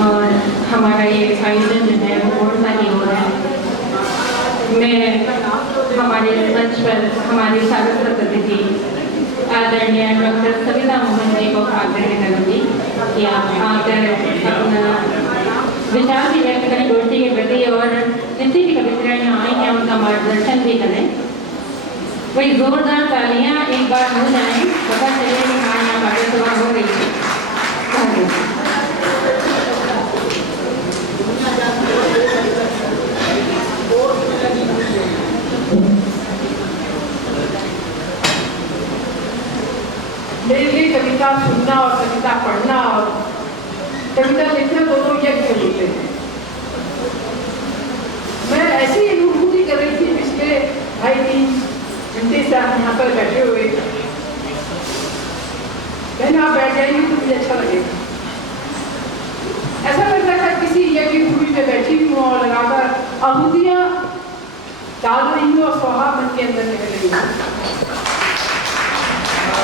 और हमारा ये आयोजन जो है वो कोर्सा की ओर है। मैं हमारे मंच पर हमारी सार्वजनिक अतिथि आदरणीय डॉक्टर सविता मोहन जी को आग्रह करूँगी कि आप आकर अपना विचार भी व्यक्त करें गोष्ठी के प्रति, और जितनी भी कविताएं आई हैं उनका मार्गदर्शन भी करें। वही जोरदार तालियां एक बार हो जाएं, पता चले कि हाँ यहाँ बातें सुबह हो रही है। मेरे लिए कविता सुनना और कविता पढ़ना और कविता लिखना दोनों यज्ञ होते हैं। मैं ऐसी अनुभूति कर रही थी पिछले 2.5-3 घंटे से आप यहाँ पर बैठे हुए। मैंने आप बैठ जाएंगे तो मुझे अच्छा लगेगा। ऐसा लगता था किसी यज्ञ भूमि में बैठी हूँ और लगाकर आहुतियाँ डाल रही हूँ और स्वभाव मन के अंदर कह रही हूँ।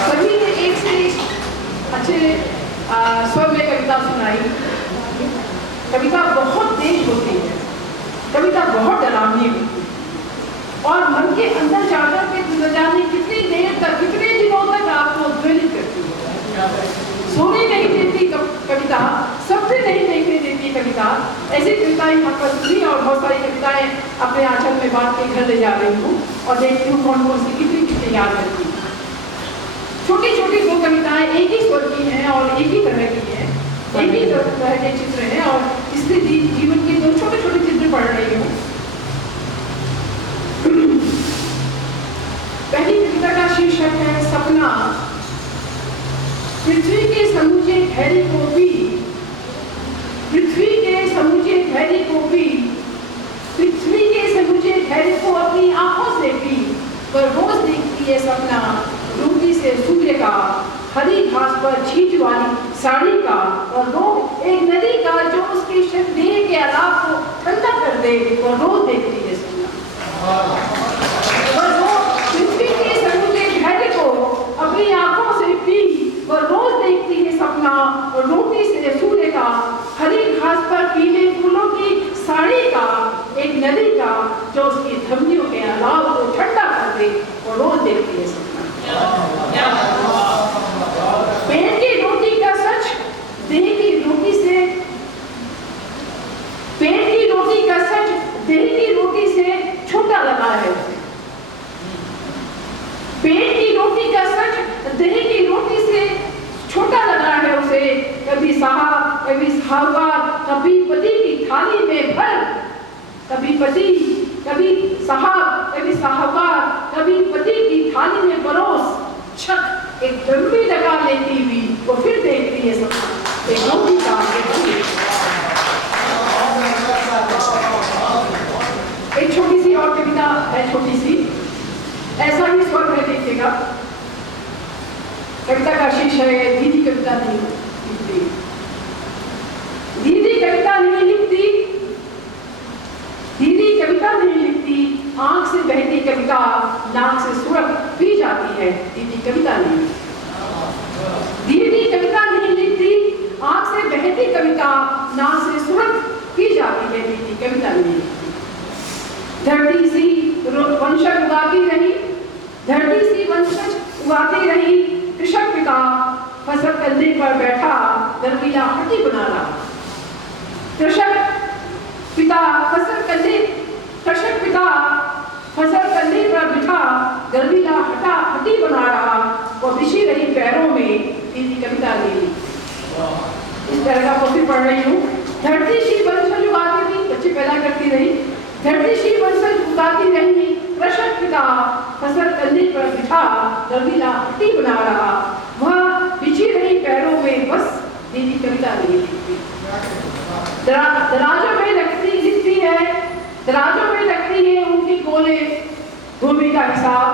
सभी ने एक से एक अच्छे स्वर में कविता सुनाई। कविता बहुत तेज होती है, कविता बहुत डरावनी होती है और मन के अंदर जाकर के न जाने कितनी देर तक, कितने दिनों तक आपको उद्वेलित करती है। सोने नहीं देती कविता, सपने नहीं देखने देती कविता। ऐसी कविताएं यहाँ पर सुनी और बहुत सारी कविताएं अपने आंचल में बांध के घर ले जा रही हूँ और देखती हूँ कौन कौन सी कितनी कितनी याद रहती है। छोटी छोटी दो कविताएं एक ही स्वर की हैं और एक ही तरह की हैं, एक ही तरह के चित्र हैं और इसलिए जीवन के दो छोटे छोटे चित्र पढ़ रही हूँ। पहली कविता का शीर्षक है सपना। पृथ्वी के समूचे धैर्य को भी, पृथ्वी के समूचे धैर्य को भी, पृथ्वी के समूचे धैर्य को अपनी आंखों से भी, पर रोज देखती है सपना रूपी से सूर्य का, हरी घास पर छींट वाली साड़ी का, और वो एक नदी का जो उसके शरीर के आलाप को ठंडा कर दे और रोज देखती है सपना। और वो पृथ्वी के समूचे धैर्य को अपनी आंखों से भी वो रोज देखती है सपना, और रोटी से सूर्य का, हरी घास पर पीले फूलों की साड़ी का, एक नदी का जो उसकी धमनियों के अलाव को ठंडा कर दे और रोज देखती है सपना। पेट की रोटी का सच देह की रोटी से, पेट की रोटी का सच देह की रोटी से छोटा लगा है उसे। पेट की रोटी का सच देह की रोटी से छोटा लगा है उसे। कभी साहब, कभी साहबवार, कभी पति की थाली में भर, कभी पति, कभी साहब, कभी साहबवार, कभी पति की थाली में परोस। छक एक डंबी लगा लेती हुई वो फिर देखती है सपना, एक रोटी का एक छोटी सी और कविता है, छोटी सी, ऐसा ही स्वर में देखिएगा। कविता का शीर्षक है दीदी कविता नहीं लिखती। दीदी कविता नहीं लिखती, दीदी कविता नहीं लिखती, आंख से बहती कविता नाक से सुरख पी जाती है, दीदी कविता नहीं लिखती। दीदी कविता नहीं लिखती, आंख से बहती कविता नाक से सुरख पी जाती है, दीदी कविता नहीं लिखती। धरती सी वंशज उगाती रही, धरती सी वंशज उगाती रही, कृषक पिता फसल कंधे पर बैठा गर्मीला हड्डी बना रहा। कृषक पिता फसल कंधे, कृषक पिता फसल कंधे पर बिठा गर्मीला हड्डी बना रहा, वो बिछी रही पैरों में, दीदी कविता नहीं लिखती। इस तरह का पोथी पढ़ रही हूँ। धरती सी वंशज उगाती थी, बच्चे पैदा करती रही, धरती सी वंशज उगाती रही, कृषक पिता फसल कंधे पर बिठा गर्मीला हड्डी बना रहा, वह बिछी रही पैरों में, बस दीदी कविता नहीं लिखती। दराजों में लिखती है, दराजों में रखती है उनके गोले भूमि का हिसाब,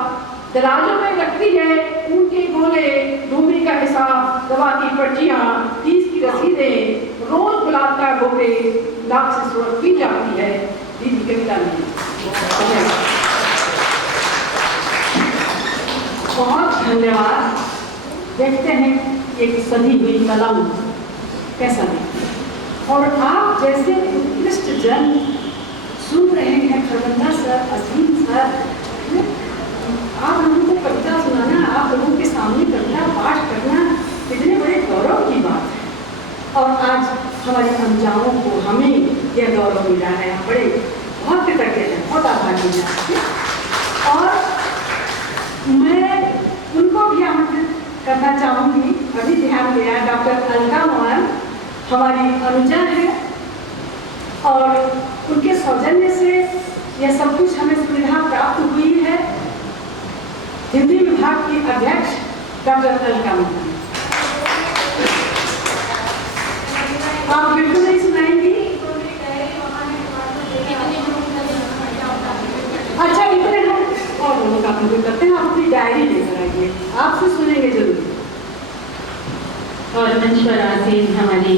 दराजों में रखती है उनके गोले भूमि का हिसाब, दवा की पर्चियां, फीस की रसीदें, रोज धन्यवाद। देखते हैं एक सधी हुई कलम कैसा है। और आप जैसे उत्कृष्ट जन सुन रहे हैं खरबंदा सर, असीम सर, आप लोगों को कविता सुनाना, आप लोगों के सामने कविता पाठ करना इतने बड़े गौरव की बात है। और आज हमारे अनुजाओं को हमें यह गौरव मिला है, हम बड़े बहुत कृतज्ञ हैं, बहुत आभारी हैं। और मैं उनको भी आमंत्रित करना चाहूँगी। अभी ध्यान दिया डॉक्टर अलका मैम हमारी अनुजा है और उनके सौजन्य से यह सब कुछ हमें सुविधा प्राप्त हुई है। हिंदी विभाग की अध्यक्ष डॉक्टर अलका मैम, आप बिल्कुल नहीं सुनाएंगी? अच्छा, इतने हम और लोगों का कंप्यूटर करते हैं। आप अपनी डायरी लेकर आइए, आपसे सुनेंगे जरूर। और मंच पर आसीन हमारी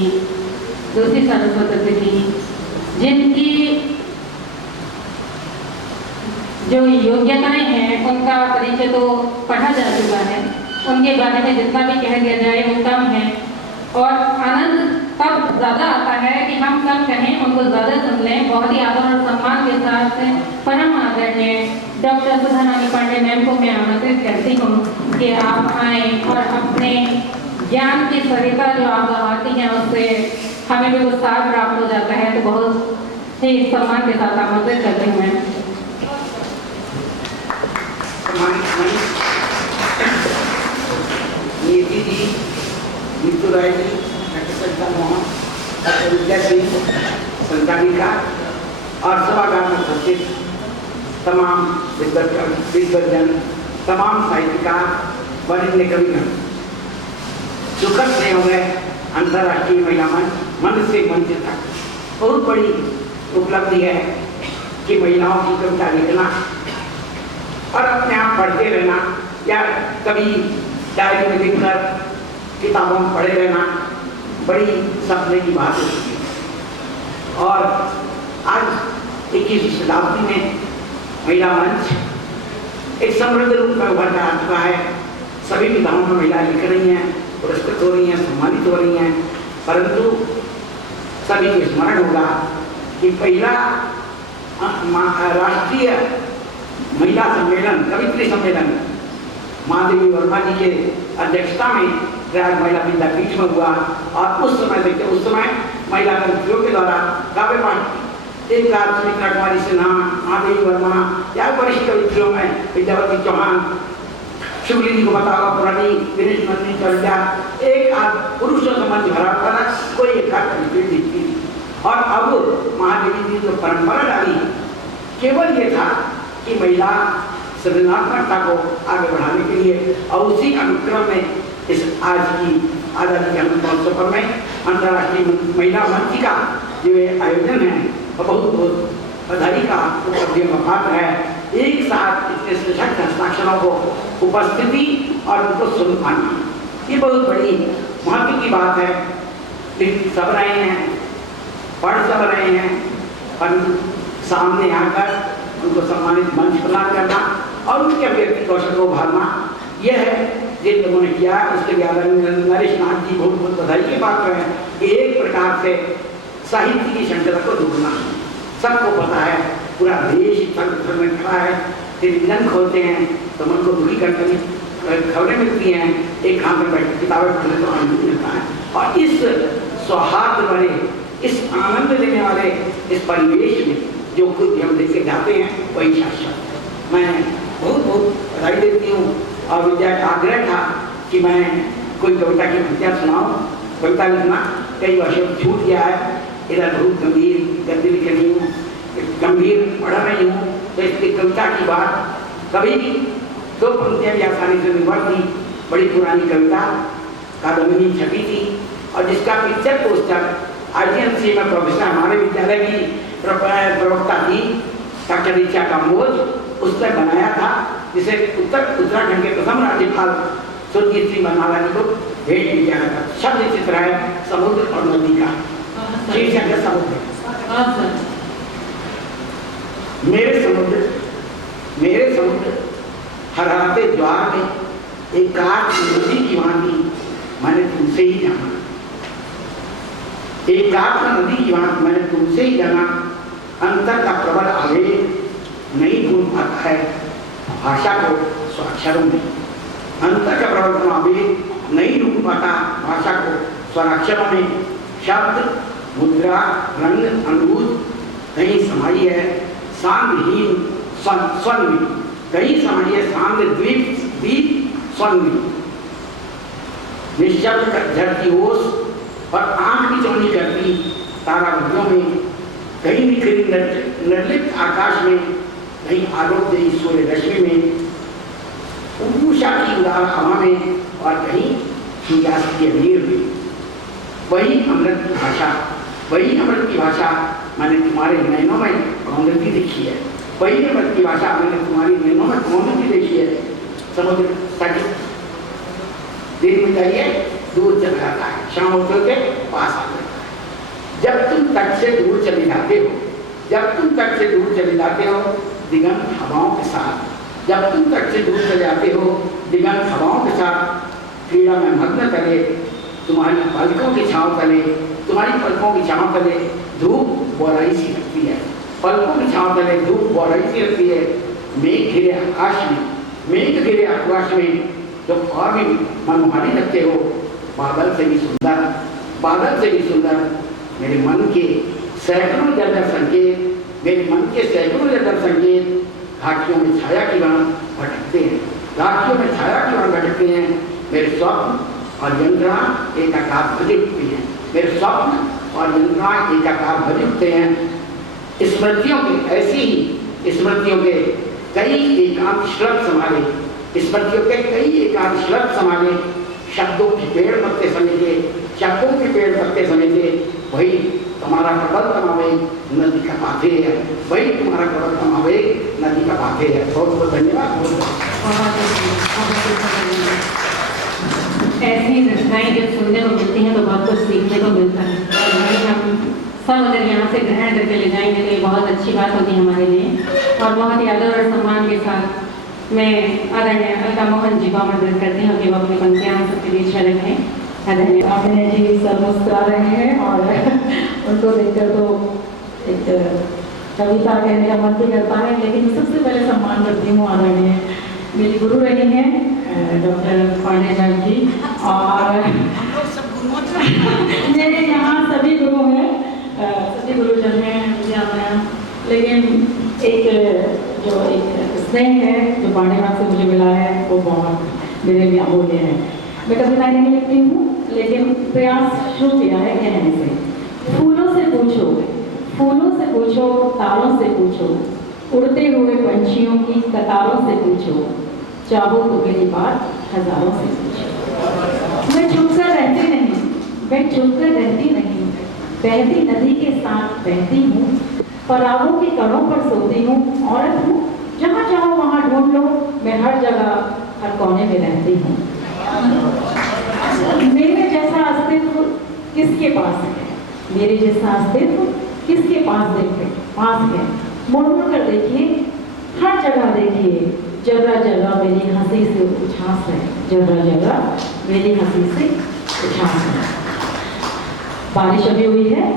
दूसरी सरस्वती जी, जिनकी जो योग्यताएं हैं उनका परिचय तो पढ़ा जा चुका है, उनके बारे में जितना भी कह दिया जाए वो कम है। और आनंद तब ज़्यादा आता है कि हम कम कहें, उनको ज़्यादा सुन लें। बहुत ही आदर और सम्मान के साथ परम आदरणीय डॉक्टर सुधा रानी पांडे मैम को मैं आमंत्रित करती हूँ कि आप आएँ और अपने ज्ञान की सरिता जो आप गवाती हैं उससे हमें भी उत्साह प्राप्त हो जाता है। तो बहुत ही सम्मान के साथ आमंत्रित करती हूँ मैं। नीति जी, नीतू राय जी, डॉक्टर संता मोहन, डॉक्टर विद्या सिंह, संचालिका और सभागार में उपस्थित तमाम विद्वजन, तमाम साहित्यकार, वरिष्ठ कविगण, सुखद से हो गए अंतर्राष्ट्रीय महिला मंच से मंच तक बहुत बड़ी उपलब्धि है कि महिलाओं की कविता लिखना और अपने आप पढ़ते रहना या कभी डायरी में लिखकर किताबों में पढ़े रहना बड़ी सपने की बात है। और आज 21वीं शताब्दी में महिला मंच एक समृद्ध रूप में उभर कर आ चुका है। सभी विधाओं में महिलाएं लिख रही हैं, पुरस्कृत हो रही हैं, सम्मानित हो रही हैं। परंतु सभी को स्मरण होगा कि पहला राष्ट्रीय महिला सम्मेलन, कवित्री सम्मेलन महादेवी वर्मा जी के अध्यक्षता में प्रयाग महिला विद्यापीठ में हुआ। और उस समय देखिए, उस समय महिला कवित्रियों के द्वारा काव्य पाठ एक सुमित्रा कुमारी सिन्हा, महादेवी वर्मा या वरिष्ठ कवित्रियों में विद्यावती चौहान, शुक्ली जी को बताओ, पुरानी दिनेश नंदिनी चौलिया, एक आध पुरुषों से मंच भरा था, कोई एक आध कवित्री दिखती थी। और अब महादेवी जी जो परंपरा डाली केवल ये था कि महिला सृजनात्मकता को आगे बढ़ाने के लिए, और उसी अनुक्रम में इस आज की आज़ादी के अमृत महोत्सव पर में अंतर्राष्ट्रीय महिला मंच का जो आयोजन है वह बहुत बहुत बधाई का उपलब्धियों का पात्र है। एक साथ इतने सशक्त हस्ताक्षरों को उपस्थिति और उनको सुन पाना ये बहुत बड़ी महत्व की बात है। लिख सब रहे हैं, पढ़ सब रहे हैं, पर सामने आकर उनको सम्मानित मंच प्रदान करना और उनके व्यक्ति कौशल को उभारना, यह है जिन लोगों ने किया। उसके लिए नरेश नाथ जी बहुत बहुत बधाई के पात्र हैं कि एक प्रकार से साहित्य की क्षमता को दुगना सबको पता है, पूरा देश तंत्र में खड़ा है। टेलीविजन खोलते हैं तो मन को दुखी करने की खबरें मिलती हैं, एक खान में बैठ किताबें पढ़ने तो आनंद मिलता है। और इस सौहार्द वाले, इस आनंद देने वाले इस परिवेश में जो कुछ हम देख के जाते हैं वही शाश्वत। मैं बहुत बहुत बधाई देती हूँ। और विद्या का आग्रह था कि मैं कोई कविता की कृतियाँ सुनाऊँ, कविता लिखना कई वर्षों छूट गया है। इधर बहुत गंभीर गद्य लिख रही हूँ, गंभीर पढ़ रही हूँ, तो इसकी कविता की बात कभी भी दो पंक्तियाँ भी आसानी से निभर थी। बड़ी पुरानी कविता कादम्बिनी छपी थी और जिसका पिक्चर पोस्टर IGNC में प्रोफेसर हमारे विद्यालय की प्रवक्ता थी डॉक्टर ऋचा काम्बोज, उस पर बनाया था, जिसे उत्तराखंड के प्रथम राज्यपाल स्वर्गीय श्री बनवाला जी को भेंट किया था। शब्द चित्र है समुद्र और नदी का, शीर्षक है समुद्र। मेरे समुद्र हराते ज्वार में एकांत नदी की भांति मैंने तुमसे ही जाना, एकांत नदी की भांति मैंने तुमसे ही जाना। अंतर का प्रबल आवेग नहीं ढूंढ पाता है भाषा को स्वाक्षरों में, अंतर का प्रबल आवेग नहीं ढूंढ पाता भाषा को स्वराक्षरों में। शब्द, मुद्रा, रंग, अनुभूत कहीं समाई है सांगहीन स्वन में, कहीं समाई है सांग द्वीप स्वन में। निश्शब्द झरती ओस और आंख की चौड़ी करती ताराबंदियों में, कहीं निखरी निर्लिप्त आकाश में, कहीं आरोग्य सूर्य रश्मि में, उषा की उदार हवा में और कहीं सूर्यास्त की नीर में। वही अमृत की भाषा, वही अमृत की भाषा मैंने तुम्हारे नैनों में कौंदती देखी है, वही अमृत की भाषा मैंने तुम्हारी नैनों में कौंदती देखी है। समुद्र तट दिन में जाइए दूर चला जाता है, शाम होते होते पास आ जाता है। जब तुम तट से दूर चले जाते हो, जब तुम तट से दूर चले जाते हो दिगंत हवाओं के साथ, जब तुम तट से दूर चले जाते हो दिगंत हवाओं के साथ, क्रीड़ा में मग्न करे तुम्हारी पलकों की छांव तले, तुम्हारी पलकों की छांव तले धूप बोराई सी लगती है, पलकों की छांव तले धूप बोराई सी लगती है। मेघ घिरे आकाश में, मेघ घिरे आकाश में जो और भी मनमोहानी लगते हो, बादल से भी सुंदर, बादल से भी सुंदर मेरे मन के सैकड़ों जर्जर संकेत, मेरे मन के सैकड़ों जर्जर संकेत घाटियों में छाया की भांति भटकते हैं, घाटियों में छाया की भांति भटकते हैं। मेरे स्वप्न और यंत्रणा एकाकार भजे उठते हैं, मेरे स्वप्न और यंत्रणा एकाकार भजे उठते हैं। स्मृतियों के ऐसी ही स्मृतियों के कई एकांत श्लोक संभाले, स्मृतियों के कई एकांत श्लोक संभाले। शब्दों की पेड़ पत्ते समेटे, शब्दों के पेड़ पत्ते समेटे वही तुम्हारा प्रबल तमावेग नदी का पाथे है, वही तुम्हारा प्रबल तमावेग नदी का पाथे है। बहुत बहुत धन्यवाद। ऐसी रचनाएं जब सुनने को मिलती हैं तो बहुत कुछ सीखने को मिलता है। हम सब अगर यहाँ से ग्रहण करके ले जाएंगे तो ये बहुत अच्छी बात होगी हमारे लिए। और बहुत ही आदर और सम्मान के साथ मैं आदरणीय अलका मोहन जी को आमंत्रित करती हूँ कि वो अपनी पंक्तियाँ सबके बीच में रखें। आदरणीय अभिनय जी सब मुस्कुरा रहे हैं और उनको देखकर तो एक कविता कहने का मन भी करता है, लेकिन सबसे पहले सम्मान करती हूँ आदरणीय मेरी गुरु रही हैं डॉक्टर पांडे मैम जी, और मेरे यहाँ सभी गुरु हैं, सभी गुरुजन हैं मैम, लेकिन एक जो एक स्नेह है जो पांडे मैम से मुझे मिला है वो बहुत मेरे लिए अमूल्य है। मैं कविता नहीं लिखती हूँ लेकिन प्रयास शुरू किया है कहने से। फूलों से पूछो, फूलों से पूछो, तारों से पूछो, उड़ते हुए पंछियों की कतारों से पूछो, चाहो तो मेरी बात हजारों से पूछो। मैं चुपकर रहती नहीं, मैं चुपकर रहती नहीं, बहती नदी के साथ बहती हूँ, परागों के कणों पर सोती हूँ, औरत हूँ, जहाँ चाहो वहाँ ढूंढ लो, मैं हर जगह हर कोने में रहती हूँ। मेरे जैसा अस्तित्व किसके पास है, मेरे जैसा अस्तित्व किसके पास है। मुड़ मुड़ कर देखिए, हर जगह देखिए, जगह जगह मेरी हंसी से उछास है, जगह जगह मेरी हंसी से उछास है। बारिश अभी हुई है,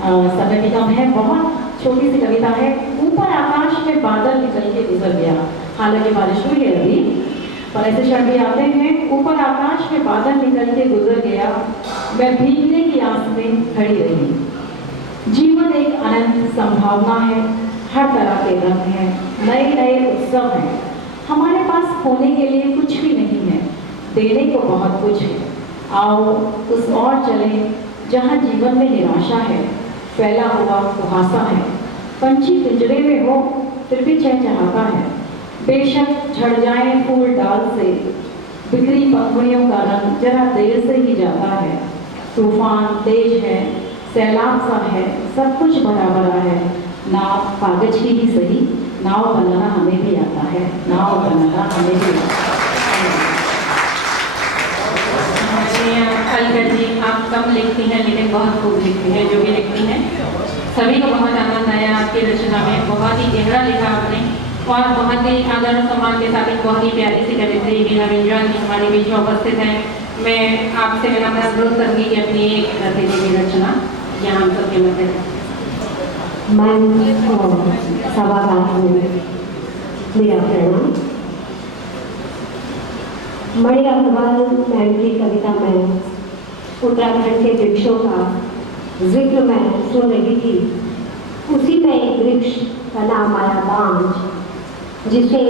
समय भी कम है, बहुत छोटी सी कविता है। ऊपर आकाश में बादल निकल के गुजर गया, हालांकि बारिश हुई है अभी, पर ऐसे शब्द भी आते हैं। ऊपर आकाश में बादल निकल के गुजर गया, मैं भीगने की आस में खड़ी रही। जीवन एक अनंत संभावना है, हर तरह के रंग हैं, नए नए उत्सव हैं। हमारे पास खोने के लिए कुछ भी नहीं है, देने को बहुत कुछ है। आओ उस और चलें जहाँ जीवन में निराशा है, फैला हुआ कुहासा है। पंछी पिंजरे में हो फिर भी चहचहाता है, बेशक झड़ जाए फूल डाल से, बिखरी पंखुड़ियों का रंग जरा देर से ही जाता है। तूफान तेज है, सैलाब सा है, सब कुछ भरा भरा है। नाव कागज की ही सही, नाव बनाना हमें भी आता है, नाव बनाना हमें भी आता है। अलका जी, आप कम लिखती हैं लेकिन बहुत खूब लिखती हैं, जो भी लिखती हैं। सभी को बहुत आनंद आया आपकी रचना में, बहुत ही गहरा लिखा आपने। और बहुत ही आदर और सम्मान के साथ एक बहुत ही प्यारी सी कवित्री मीना विंजवाल जी हमारे बीच में उपस्थित हैं। मैं आपसे मेरा अनुरोध करूँगी कि अपनी एक प्रतिनिधि रचना यहाँ हम सबके मध्य मैं और सभागार में मेरा प्रणाम। मणि अग्रवाल मैम की कविता में उत्तराखंड के वृक्षों का जिक्र मैं सुन रही थी। उसी में एक वृक्ष का नाम आया बांज, जिसे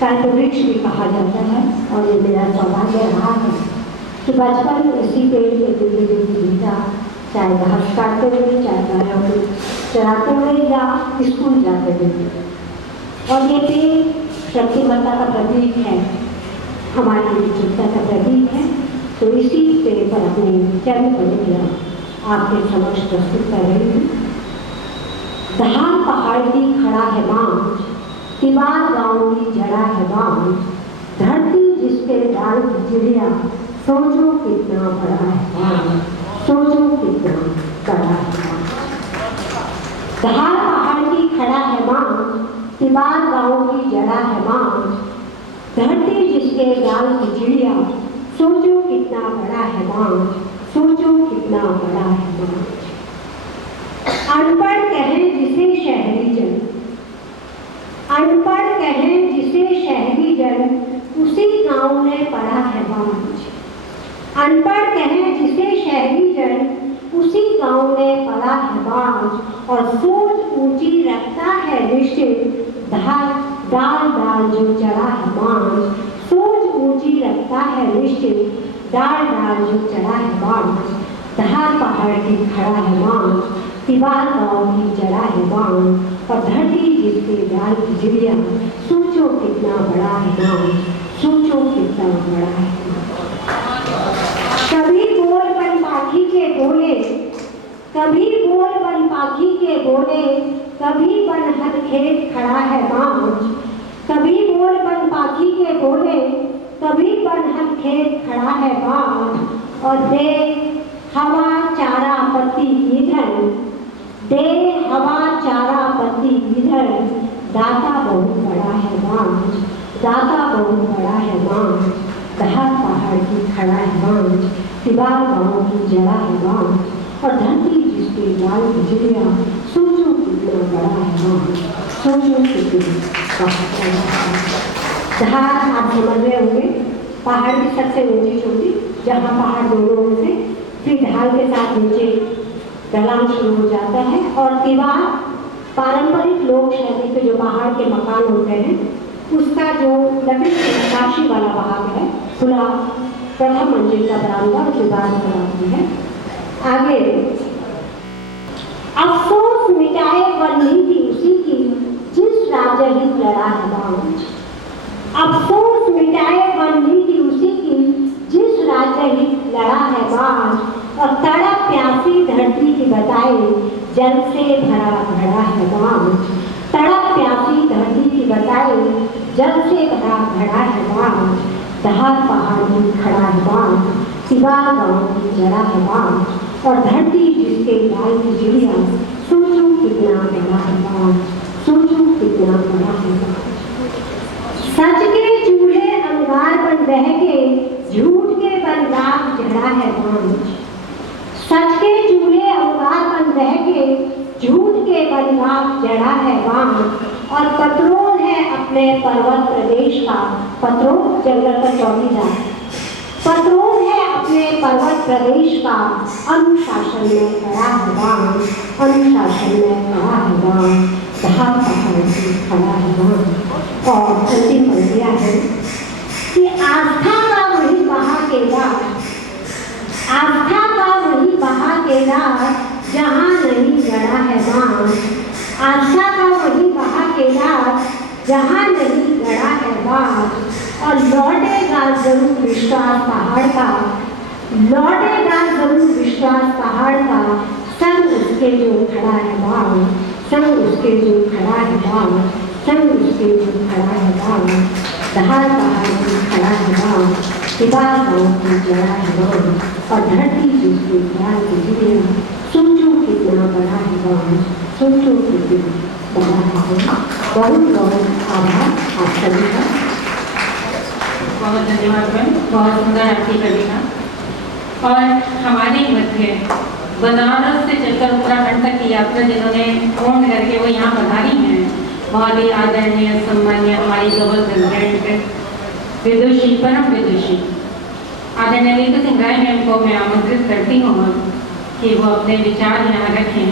कल्पवृक्ष भी कहा जाता है। और ये मेरा सौभाग्य रहा है कि बचपन इसी पेड़ के गिरते बीता, चाहे घास काटते हुए, चाहे गायों को चराते हुए या स्कूल जाते हुए। और ये पेड़ शक्तिमत्ता का प्रतीक है, हमारी एकजुटता का प्रतीक है। तो इसी पेड़ पर अपनी चरण पवित्र आपके समक्ष प्रस्तुत कर रही हूँ। धार पहाड़ की खड़ा है बांज, दीवार गाँव की जड़ा है बांज, धरती जिसके डाल की चिड़िया, सोचो कितना बड़ा है बांज, सोचो कितना बड़ा है बांज। धार पहाड़ की खड़ा है बांज, दीवार गाँव की जड़ा है बांज, धरती जिसके डाल की चिड़िया, सोचो कितना बड़ा है बांज, सोचो कितना बड़ा है बांज। अनपढ़ कहें जिसे शहरी जन, अनपढ़ कहें जिसे शहरी जन, उसी गांव में पड़ा है बांज। अनपढ़ कहें जिसे शहरी जन, उसी गांव में पड़ा है बांज। और सोच ऊंची रखता है निश्चित, डाल डाल जो चढ़ा है बांज, सोच ऊंची रखता है निश्चित, डाल डाल जो चढ़ा है बांज। धार पहाड़ की खड़ा है बांज, दीवार गाँव की जड़ा है बांज, और धरती जिसके डाल की चिड़िया, सोचो कितना बड़ा है बांज, सोचो कितना बड़ा है बांज। कभी बोल बन पाखी के बोले, कभी बोल बन पाखी के बोले, कभी बन हर खेत खड़ा है बांज। कभी बोल बन पाखी के बोले, कभी बन हर खेत खड़ा है बांज। और दे हवा चारा पत्ती इधर, दे हवा चारा पत्ती इधर, दाता बहुत बड़ा है बांज, दाता बहुत बड़ा है बांज। धार पहाड़ की खड़ा है बांज, दीवार गाँव की जड़ा है बांज, और धरती जिसके डाल की चिड़िया, सोचो कितना बड़ा है बांज, सोचो कितना बड़ा है। धार आप समझ रहे होंगे, पहाड़ की सबसे ऊंची चोटी, जहाँ पहाड़ दोनों ओर से फिर ढाल के साथ नीचे ढलान शुरू हो जाता है। और दीवार पारंपरिक लोक शैली के जो पहाड़ के मकान होते हैं, उसका जो लकड़ी की नक्काशी वाला भाग है, खुला प्रथम मंजिल का बरामदा और दीवार बनाती है। आगे अफसोस मिटाए पर नीति उसी की, जिस राजहित लड़ा है बांज। अफसोस मिटाए पर नीति उसी की, जिस राजहित लड़ा है बांज। और तड़प प्यासी धरती की बताए, जल से भरा भरा है बांज। तड़प प्यासी धरती की बताए, जल से भरा भरा है बांज। धार पहाड़ की खड़ा है बांज, दीवार गाँव की जड़ा है बांज, और धरती जिसके डाल की चिड़िया, सोचो कितना बड़ा है बांज, सोचो कितना बड़ा है बांज। सच के चूल्हे अंगार बन बह के, झूठ के बन राख जड़ा है बांज। सच के चूल्हे अंगार बन बह के, झूठ के बन राख जड़ा है बांज। और पत्रोल है अपने पर्वत प्रदेश का, पत्रोल जंगल का चौकीदार, पत्रोल है अपने पर्वत प्रदेश का, अनुशासन में खड़ा है बांज, अनुशासन में खड़ा है बांज। धार पहाड़ की खड़ा है बांज। और अंतिम पंक्तियां है कि आस्था का वही बहा के राह, आस्था का वही बहा के राह, जहाँ नहीं गड़ा है बांध। आस्था का वही बहा के राह, जहाँ नहीं गड़ा है बांध। और लौटेगा जरूर विश्वास पहाड़ का, लौटेगा जरूर विश्वास पहाड़ का, संग उसके जो खड़ा है बांध, संग उसके जो खड़ा है बांध, संग उसके जो खड़ा है बांध। धार पहाड़ की खड़ा है बांध, दीवार गाँव की जड़ा है बांध, और धरती जिसके प्यार की दुनिया, सोचो कितना बड़ा है बांध, सोचो कितना बहुत बहुत आभार आप सभी का। बहुत धन्यवाद मैम, बहुत सुंदर आपकी कविता। और हमारे मध्य बनारस से चलकर उत्तराखंड तक की यात्रा जिन्होंने पूर्ण करके वो यहाँ पधारी हैं, बहुत ही आदरणीय सम्मान्य हमारी ग्लोबल प्रेसिडेंट विदुषी, परम विदुषी आदरणीय नीतू सिंह राय मैम को मैं आमंत्रित करती हूँ कि वो अपने विचार यहाँ रखें।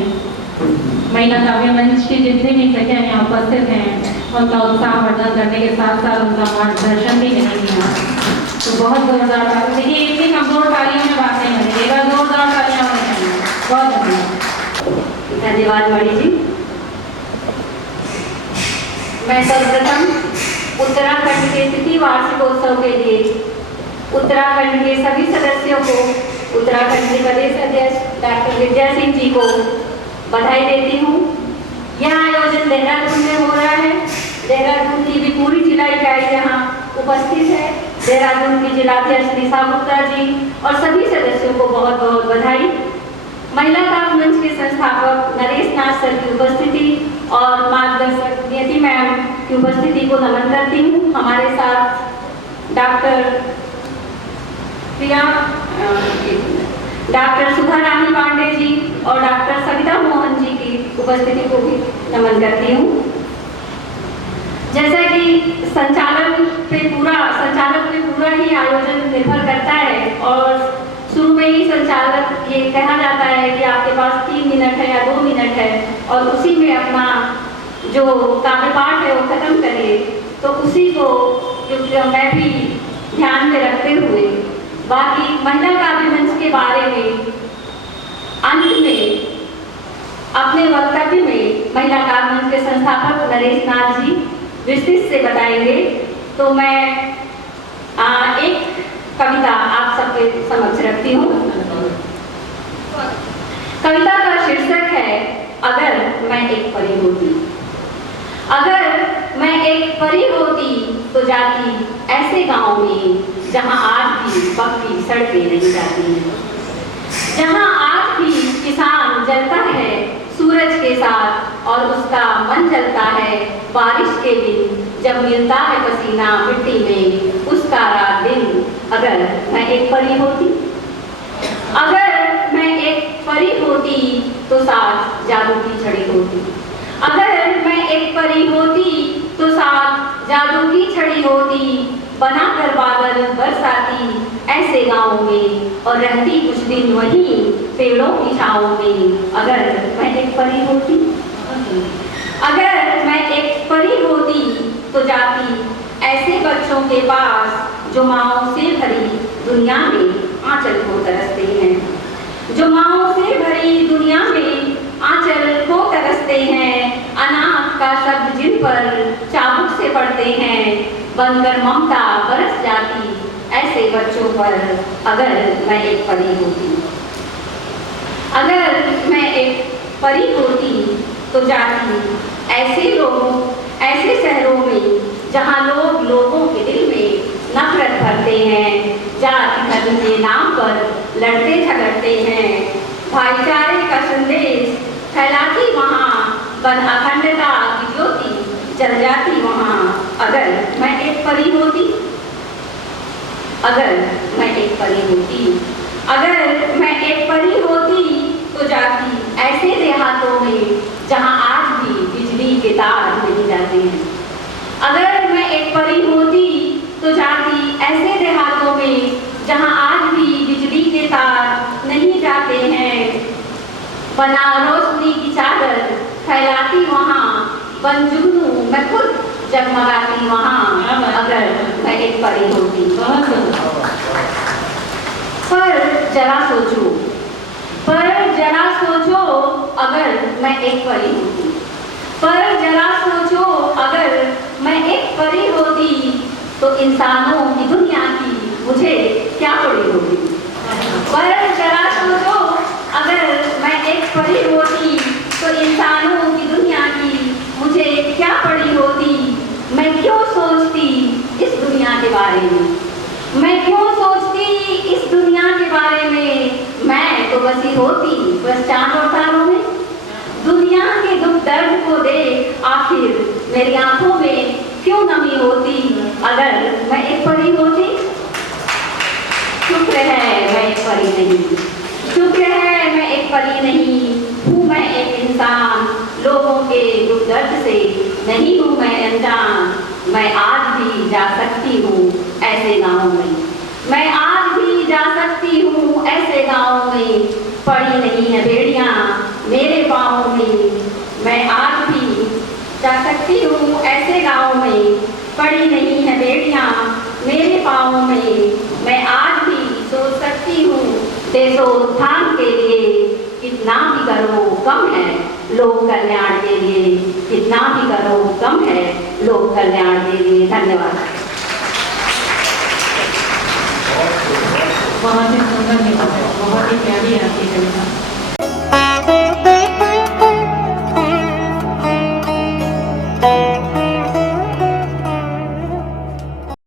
महिला काव्य मंच के जितने भी सखियाँ यहाँ उपस्थित हैं उनका उत्साह वर्धन करने के साथ साथ उनका मार्गदर्शन भी करेंगे यहाँ। तो बहुत जोरदार ताली, देखिए इतनी कमजोर तालियों में बात नहीं बनेगी, जोरदार तालियां होनी चाहिए। बहुत धन्यवाद। धन्यवाद मणि जी। मैं सर्वप्रथम उत्तराखंड के तृतीय वार्षिकोत्सव के लिए उत्तराखंड के सभी सदस्यों को, उत्तराखंड के प्रदेश अध्यक्ष डॉक्टर विद्या सिंह जी को बधाई देती हूँ। यह आयोजन देहरादून में हो रहा है। देहरादून की भी पूरी जिला इकाई यहाँ उपस्थित है। देहरादून की जिलाध्यक्ष निशा गुप्ता जी और सभी सदस्यों को बहुत बहुत बधाई। महिला काव्य मंच के संस्थापक नरेश नाथ सर की उपस्थिति और मार्गदर्शक नियति मैम की उपस्थिति को नमन करती हूँ। हमारे साथ डॉक्टर सुधा रानी पांडे जी और डॉक्टर सविता मोहन जी की उपस्थिति को भी नमन करती हूँ। जैसा कि संचालक पे पूरा ही आयोजन निर्भर करता है और शुरू में ही संचालक ये कहा जाता है कि आपके पास 3 मिनट है या 2 मिनट है और उसी में अपना जो काव्य पाठ है वो खत्म करिए। तो उसी को मैं भी ध्यान में रखते हुए बाकी महिला काव्य मंच के बारे में अंत में अपने वक्तव्य में महिला काव्य मंच के संस्थापक नरेश नाथ जी विस्तृत से बताएंगे। तो मैं एक कविता आप सबके समक्ष रखती हूँ। कविता का शीर्षक है अगर मैं एक परी होती। अगर मैं एक परी होती तो जाती ऐसे गांव में जहां आज भी पक्की सड़कें नहीं जाती हैं, जहां आज भी किसान जलता है सूरज के साथ और उसका मन जलता है बारिश के दिन जब मिलता है पसीना मिट्टी में उसका रात दिन। अगर मैं एक परी होती, अगर मैं एक परी होती तो साथ जादू की छड़ी होती। अगर मैं एक परी होती तो साथ जादू की छड़ी होती, बनाकर बादल बरसाती ऐसे गाँव में और रहती कुछ दिन वहीं पेड़ों की छाँव में। अगर मैं एक परी होती, अगर मैं एक परी होती तो जाती ऐसे बच्चों के पास जो माँओं से भरी दुनिया में आंचल को तरसते हैं, जो माँओं से भरी दुनिया में आंचल को तरसते हैं। अनाथ का शब्द जिन पर चाबुक से पढ़ते हैं, बनकर ममता बरस जाती ऐसे बच्चों पर। अगर मैं एक परी होती, अगर मैं एक परी होती तो जाती ऐसे लोगों, ऐसे शहरों में जहाँ लोग लोगों के दिल में नफरत भरते हैं, जाति धर्म के नाम पर लड़ते झगड़ते हैं। भाईचारे का संदेश फैलाती वहाँ बन अखंडता की ज्योति जल जाती वहाँ। अगर मैं एक परी होती, अगर मैं एक परी होती, अगर मैं एक परी होती तो जाती ऐसे देहातों में जहाँ आज भी बिजली के तार नहीं जाते हैं। अगर मैं एक परी होती तो जाती ऐसे देहातों में जहाँ आज भी बिजली के तार नहीं जाते हैं। बना रोशनी की चादर फैलाती वहाँ, बन जुगनू मैं खुद जगमगाती वहाँ। अगर मैं एक परी होती। पर जरा सोचो, पर जरा सोचो अगर मैं एक परी होती, पर जरा सोचो अगर मैं एक परी होती तो इंसानों की दुनिया की मुझे क्या पड़ी होती। पर जरा सोचो अगर मैं एक परी होती तो इंसानों की दुनिया की मुझे क्या पड़ी होती। मैं क्यों सोचती इस दुनिया के बारे में, मैं क्यों सोचती इस दुनिया के बारे में। मैं तो बसी होती बस चांद और तारों में, दुनिया के दुख दर्द को देख मेरी आंखों में क्यों नमी होती अगर मैं एक परी होती। शुक्र है मैं एक परी नहीं, शुक्र है मैं एक परी नहीं हूँ, मैं एक इंसान, लोगों के दुख दर्द से नहीं हूँ मैं अनजान। मैं आज भी जा सकती हूँ ऐसे गाँव में, मैं आज भी जा सकती हूँ ऐसे गाँव में, पड़ी नहीं है बेड़ियाँ मेरे पाँव में। मैं आज भी जा सकती हूँ ऐसे गाँव में, पड़ी नहीं है बेड़ियाँ मेरे पाँव में। मैं आज भी सोच सकती हूँ देशोत्थान के लिए, कितना भी करो कम है लोक कल्याण के लिए, कितना भी करो कम है लोक कल्याण के लिए। धन्यवाद। बहुत ही सुंदर निबंध है, बहुत ही प्यारी आपकी कविता।